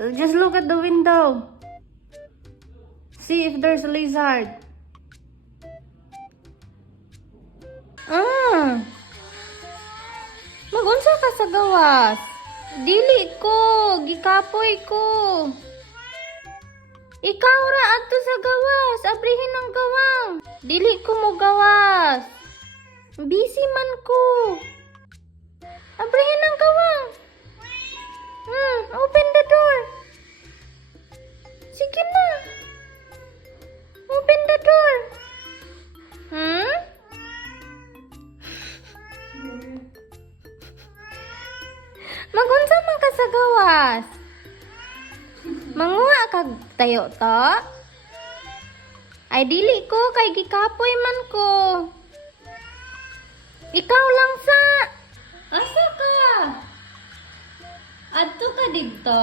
Just look at the window. See if there's a lizard. Magunsa ka sa gawas? Dili ko, gikapoy ko. Ikaw ra adto sa gawas, abrihin ang gawang. Dili ko mo gawas. Busy man ko. Abrihin ang gawang. Open the door. Sige na. Open the door. Magunsa man ka sa gawas? Manguha kag tayo to? Ay dili ko kay gikapoy man ko. Ikaw lang sa. Asa ka? Adto ka dito?